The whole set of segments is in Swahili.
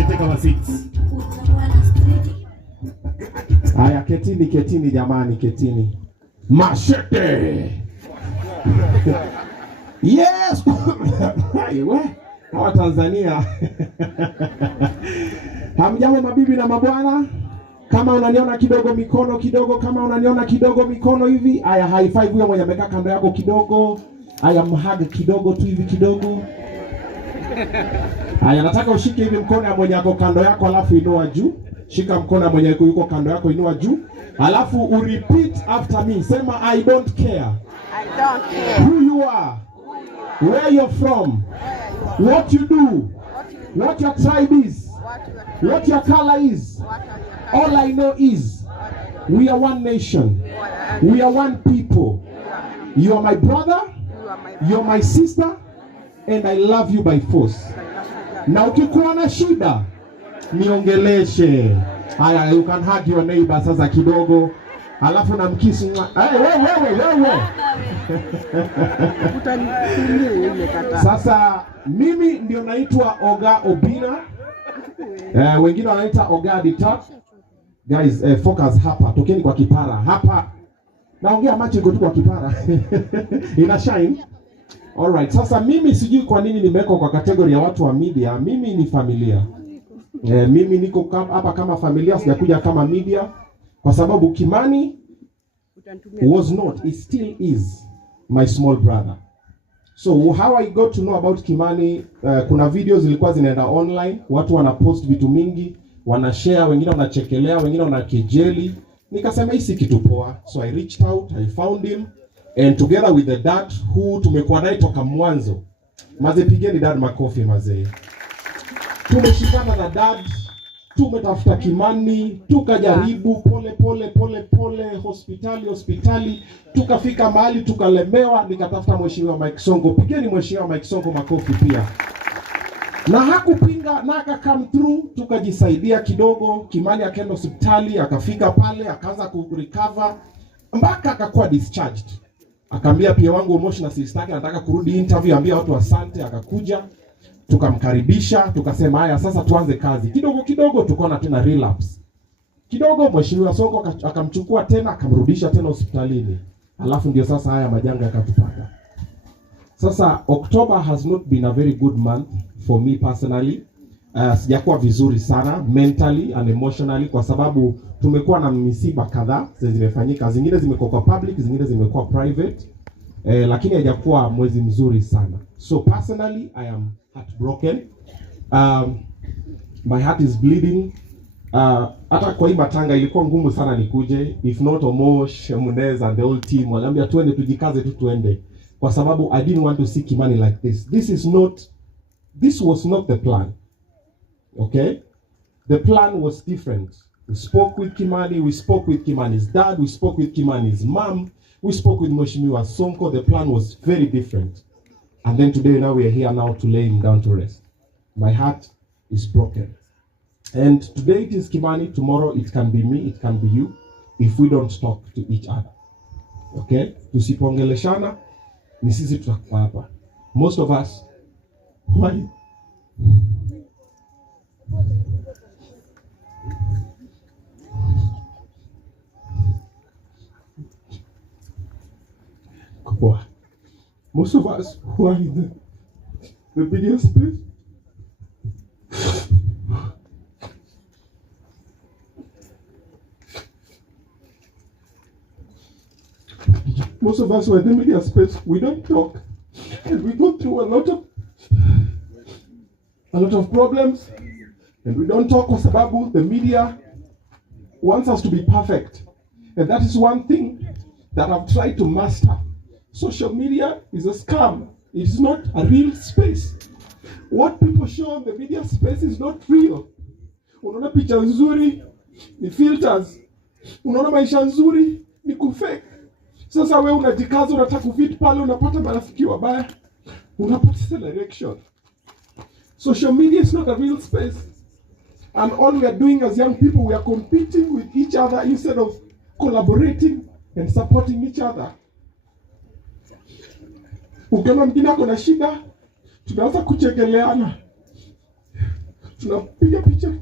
Okay, take our seats. Haya, ketini jamani, ketini. Machete. Yes. Wewe, hawa Tanzania. Hamjambo mabibi na mabwana? Kama unaniona kidogo mikono kidogo, kama unaniona kidogo mikono hivi, haya high five huyo mwenye amekaa kando yako kidogo. Haya mhag kidogo tu hivi kidogo. Haya nataka ushike hivi mkono ya mwenye yako kando yako alafu inua juu. Shika mkono ya mwenye yuko kando yako inua juu. Alafu repeat after me. Sema I don't care. I don't care who you are, where you're from, what you do, what your tribe is, what your color is. All I know is we are one nation. We are one people. You are my brother, you're my sister, and I love you by force. Na ukikuwa na shida niongeleshe. Haya, you can hug your neighbor sasa kidogo. Alafu na mkisi. Wewe. Sasa mimi ndio naitwa Oga Obina. Wengine wanaita Oga Dita. Guys, focus hapa. Tokeni kwa kipara. Hapa. Naongea macho iko tu kwa kipara. Ina shine. Alright, sasa mimi sijui kwa nini nimewekwa kwa kategori ya watu wa media. Mimi ni familia. Mimi niko hapa kama familia, sijakuja kama media. Kwa sababu Kimani was not, it still is my small brother. So how I got to know about Kimani, kuna videos zilikuwa zinaenda online, watu wanapost vitu mingi, wanashare, wengine wanachekelea, wengine wanakejeli. Nikasema hii si kitu poa. So I reached out, I found him, and together with the dad who tumekuwa naye toka mwanzo. Maze pigeni dad makofi mazee. Tumeshikana na dad, tumetafuta Kimani, tukajaribu pole hospitali, tukafika mahali tukalemewa, nikatafuta mheshimiwa Mike Sonko. Pigeni mheshimiwa Mike Sonko makofi pia. Na hakupinga na aka come through, tukajisaidia kidogo. Kimani akaenda hospitali, akafika pale, akaanza kurecover mpaka akakuwa discharged. Akaambia pia wangu emotional sister yake anataka kurudi interview, ambia watu asante, akakuja. Tukamkaribisha, tukasema haya sasa tuanze kazi. Kidogo tukaona tena relapse. Kidogo mheshimiwa Sonko akamchukua tena, akamrudisha tena hospitalini. Alafu ndio sasa haya majanga yakatupata. Sasa October has not been a very good month for me personally. Sijakuwa vizuri sana mentally and emotionally kwa sababu tumekuwa na misiba kadhaa zimefanyika. Zingine zimekuwa kwa public, zingine zimekuwa private. Lakini haijakuwa mwezi mzuri sana. So personally I am heartbroken. My heart is bleeding. Hata kwa hii matanga ilikuwa ngumu sana nikuje. If not Omosh, Munez and the whole team waliambia tuende tujikaze tu tuende. Kwa sababu I didn't want to see Kimani like this. This was not the plan. Okay? The plan was different. We spoke with Kimani, we spoke with Kimani's dad, we spoke with Kimani's mom, we spoke with Mheshimiwa Sonko. The plan was very different. And then today now we are here now to lay him down to rest. My heart is broken. And today it is Kimani, tomorrow it can be me, it can be you, if we don't talk to each other. Okay? Tusipongeleshana, ni sisi tutakuwa hapa. Most of us, why? Most of us who are in the media space, most of us who are in the media space, we don't talk, and we go through a lot of problems, and we don't talk kwa sababu the media wants us to be perfect, and that is one thing that I've tried to master. Social media is a scam. It is not a real space. What people show on the media space is not real. Unaona picha nzuri ni filters. Unaona maisha nzuri ni kufake. Sasa wewe unajikaza, unataka kufit pale, unapata marafiki wabaya, unapata direction. Social media is not a real space. And all we are doing as young people, we are competing with each other instead of collaborating and supporting each other. Ukiona mwingine ako na shida, tunaanza kuchekeleana. tunapiga picha.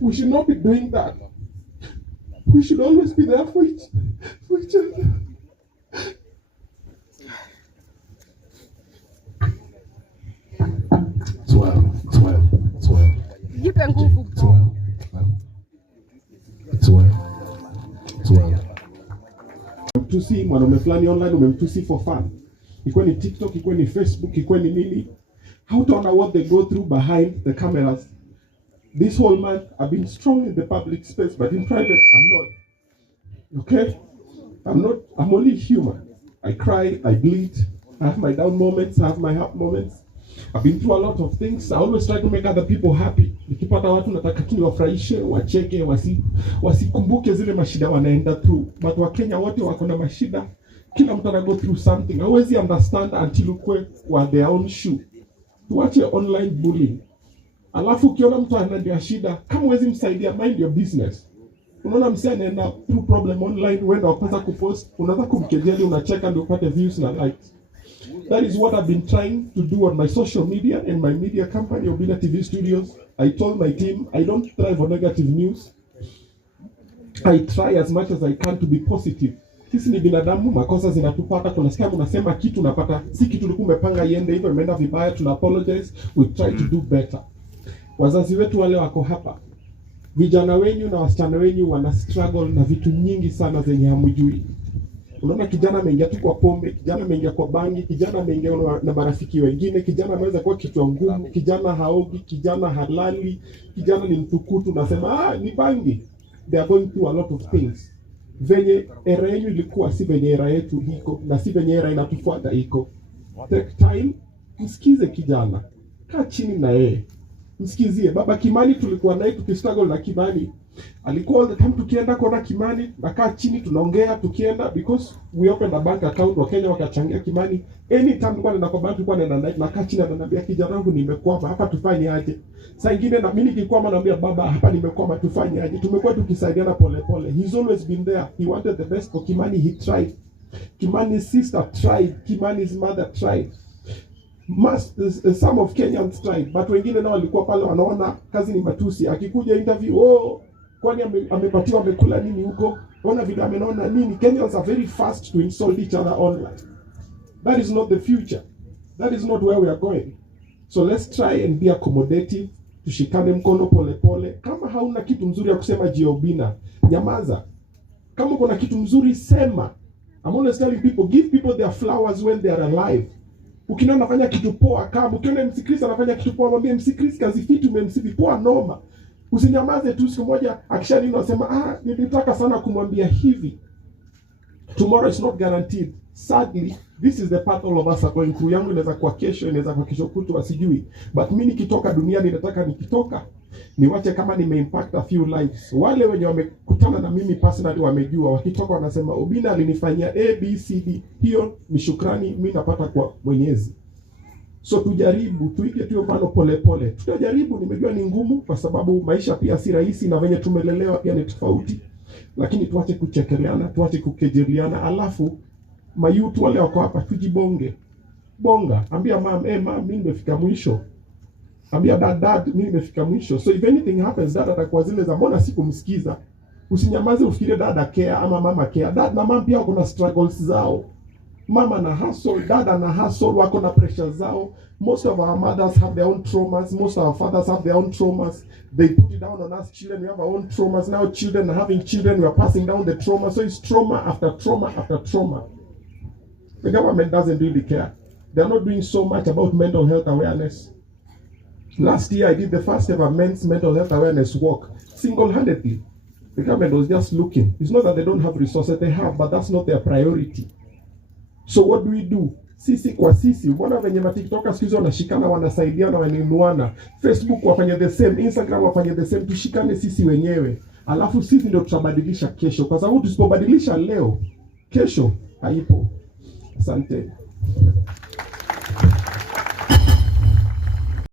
We should not be doing that. We should always be there for each other. It's well. Umemtusi mwanaume fulani online, umemtusi for fun. Ikuwe ni TikTok, ikuwe ni Facebook, ikuwe ni nini. Hautaona what they go through behind the cameras. This whole month, I've been strong in the public space, but in private, I'm not. Okay? I'm only human. I cry, I bleed, I have my down moments, I have my up moments. I've been through a lot of things. I always try to make other people happy. Nikipata watu nataka tu niwafurahishe, wacheke, wasikumbuke zile mashida wanaenda through. But Wakenya wote wako na mashida. Kila mtu ana go through something. Hauwezi understand until ukwe kwa their own shoe. Tuache online bullying. Alafu ukiona mtu anaenda shida, kama huwezi msaidia, mind your business. Unaona msee anaenda through problem online, uenda wakaanza kupost, unaanza kumkejeli, unacheka ndio upate views na likes. That is what I've been trying to do on my social media and my media company, Obina TV Studios. I told my team, I don't thrive on negative news. I try as much as I can to be positive. Sisi ni binadamu, makosa zinatupata. Kuna siku unasema kitu unapata si kitu ulikuwa umepanga iende hivyo, imeenda vibaya, tuna apologize, we try to do better. Wazazi wetu wale wako hapa, vijana wenyu na wasichana wenyu wana struggle na vitu nyingi sana zenye hamjui. Unaona kijana ameingia tu kwa pombe, kijana ameingia kwa bangi, kijana ameingia na marafiki wengine, kijana anaweza kuwa kichwa ngumu, kijana haogi, kijana halali, kijana ni mtukutu, nasema ni bangi. They are going through a lot of things. Venye era yenu ilikuwa si venye era yetu hiko, na si venye era inatufuata hiko. Take time, msikize kijana. Kaa chini na yeye. Msikizie. Baba Kimani tulikuwa naye tukistruggle na Kimani. Alikuwa all the time tukienda kuona Kimani, nakaa chini tunaongea tukienda, because we opened a bank account, Wakenya wakachangia Kimani. Anytime nilikuwa naenda kwa bank, nilikuwa naenda nakaa chini na naambia kijana wangu nimekwama, hapa tufanye aje. Saa nyingine na mimi nikikwama naambia baba hapa nimekwama, tufanye aje. Tumekuwa tukisaidiana pole pole. He's always been there. He wanted the best for Kimani, he tried. Kimani's sister tried, Kimani's mother tried. Some of Kenyans tried, but wengine nao walikuwa pale wanaona kazi ni matusi. Akikuja interview, kwani amepatiwa amekula nini huko? Ona video amenona nini? Kenyans are very fast to insult each other online. That is not the future. That is not where we are going. So let's try and be accommodative. Tushikane mkono pole pole. Kama hauna kitu mzuri ya kusema Obina, nyamaza. Kama kuna kitu mzuri sema. I'm always telling people, give people their flowers when they are alive. Ukiona anafanya kitu poa, kama ukiona MC Chris anafanya kitu poa, mwambie MC Chris kazi fitu, umemsifi poa noma. Usinyamaze tu siku moja akishanini unasema nilitaka sana kumwambia hivi. Tomorrow is not guaranteed. Sadly, this is the path all of us are going through. Yangu inaweza kuwa kesho, inaweza kuwa kesho kutwa, sijui. But mimi nikitoka duniani nataka nikitoka niwache kama nimeimpact a few lives. Wale wenye wamekutana na mimi personally wamejua, wakitoka wanasema Obina alinifanyia ABCD. Hiyo ni shukrani mimi napata kwa Mwenyezi. So tujaribu, tuige tu mfano pole pole. Tutajaribu, nimejua ni ngumu kwa sababu maisha pia si rahisi na venye tumelelewa pia ni tofauti. Lakini tuache kuchekeleana, tuache kukejeliana, alafu mayutu wale wako hapa tujibonge. Bonga, ambia mom, mimi nimefika mwisho. Ambia dad, mimi nimefika mwisho. So if anything happens, dad atakuwa zile za mbona sikumsikiza. Usinyamaze ufikirie dad care ama mama care. Dad na mom pia wako na struggles zao. Mama na hustle, dad na hustle, wako na pressure zao. Most of our mothers have their own traumas. Most of our fathers have their own traumas. They put it down on us children. We have our own traumas. Now children are having children. We are passing down the trauma. So it's trauma after trauma after trauma. The government doesn't really care. They're not doing so much about mental health awareness. Last year, I did the first ever men's mental health awareness walk, single-handedly. The government was just looking. It's not that they don't have resources, they have, but that's not their priority. So what do? Sisi kwa sisi, mbona venye matiktoka siku hizo wanashikana, wanasaidiana, wanainuana. Facebook wafanye the same, Instagram wafanye the same, tushikane sisi wenyewe. Alafu sisi ndio tutabadilisha kesho. Kwa sababu tusipobadilisha leo, kesho haipo. Asante.